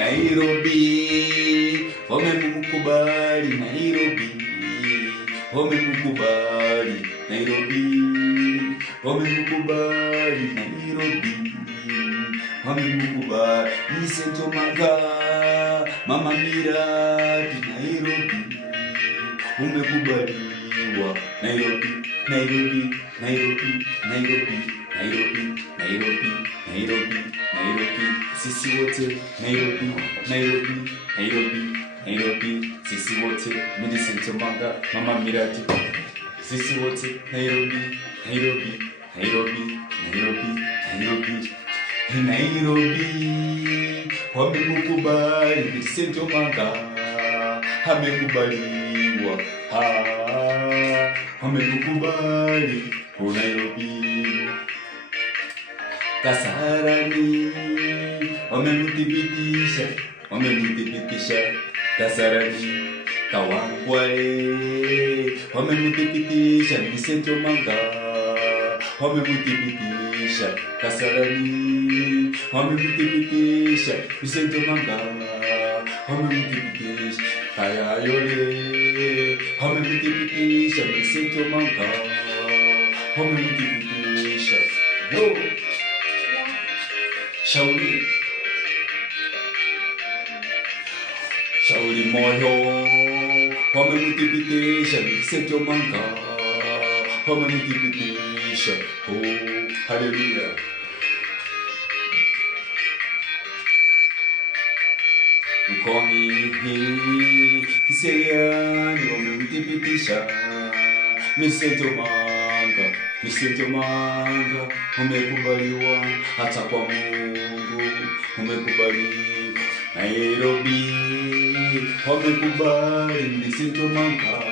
Nairobi, wamemkubali Nairobi, wamemkubali Nairobi, wamemkubali Nairobi, wamemkubali Nisento Maga, Mama Miradi Nairobi, umekubaliwa Nairobi, Nairobi, Nairobi, Nairobi, Nairobi, Nairobi, Nairobi, Nairobi, sisi wote Nairobi, Nairobi, Nairobi, Nairobi, sisi wote Nisento Maga, Mama Miradi, sisi wote Nairobi, Nairobi, Nairobi, Nairobi, Nairobi, Nairobi, wamekubali Nisento Maga, amekubaliwa, wamekubali Nairobi. Kasarani, wamemthibitisha Kasarani, Kawangware, wamemthibitisha Nisento Maga, wamemthibitisha Kasarani, wamemthibitisha Nisento Maga, wamemthibitisha Kayayole, wamemthibitisha Nisento Maga, wamemthibitisha Shauri Moyo, wamemthibitisha Nisento Maga, wamemthibitisha. Oh, haleluya. Mkoani Kiseriani, wamemthibitisha Nisento Maga, Nisento Maga, umekubaliwa hata kwa Mungu, umekubaliwa. Nairobi, wamekubali Nisento Maga,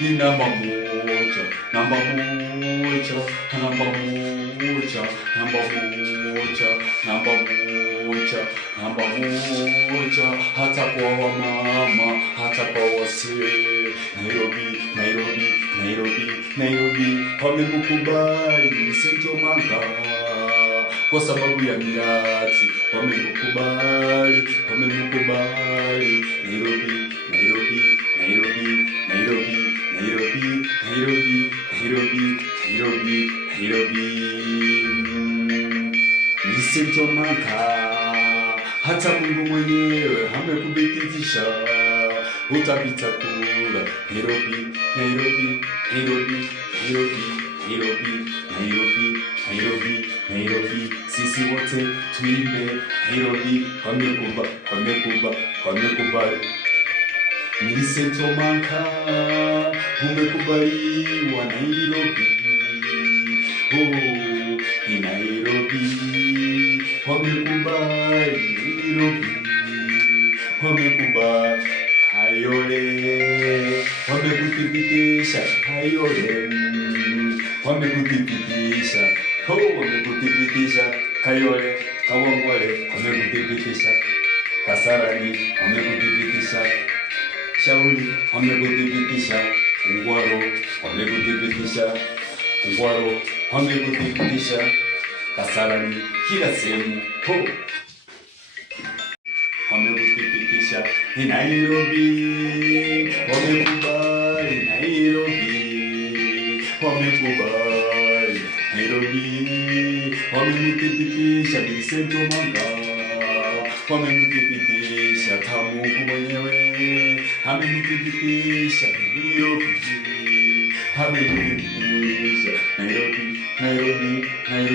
ni namba moja, namba moja, namba moja, namba moja, namba moja, namba moja, hata kwa wamama, hata kwa wasee. Nairobi, Nairobi, Nairobi, Nairobi, wamekubali Nisento Maga kwa sababu ya miradi, wamekubali, wamekubali. Nairobi, Nairobi, Nairobi, Nairobi, Nairobi, Nairobi, Nairobi, Nairobi, Nairobi, Nisento Maga, hata Mungu mwenyewe amekuthibitisha, utapita kura. Nairobi, Nairobi, Nairobi, Nairobi, Nairobi, Nairobi, Nairobi, Nairobi, sisi wote tuimbe Nairobi, wamekubali Nisento Maga, umekubaliwa Nairobi. Oh, ni Nairobi, wamekubali Nairobi, wamekubali. Kayole, wamekuthibitisha Kayole, wamekuthibitisha. Oh, wamekuthibitisha Kayole, Kawangware, wamekuthibitisha Kasarani, wamekuthibitisha Shauri, wamekuthibitisha Ungwaro, wamekuthibitisha Ungwaro, wamekuthibitisha Kasarani, kila sehemu. Oh, wamekuthibitisha Nairobi, wamekubali Nairobi, wamekubali Nairobi, wamemthibitisha Nisento Maga, wamemthibitisha Mungu mwenyewe, amemthibitisha Nairobi, amemthibitisha Nairobi, Nairobi, Nairobi.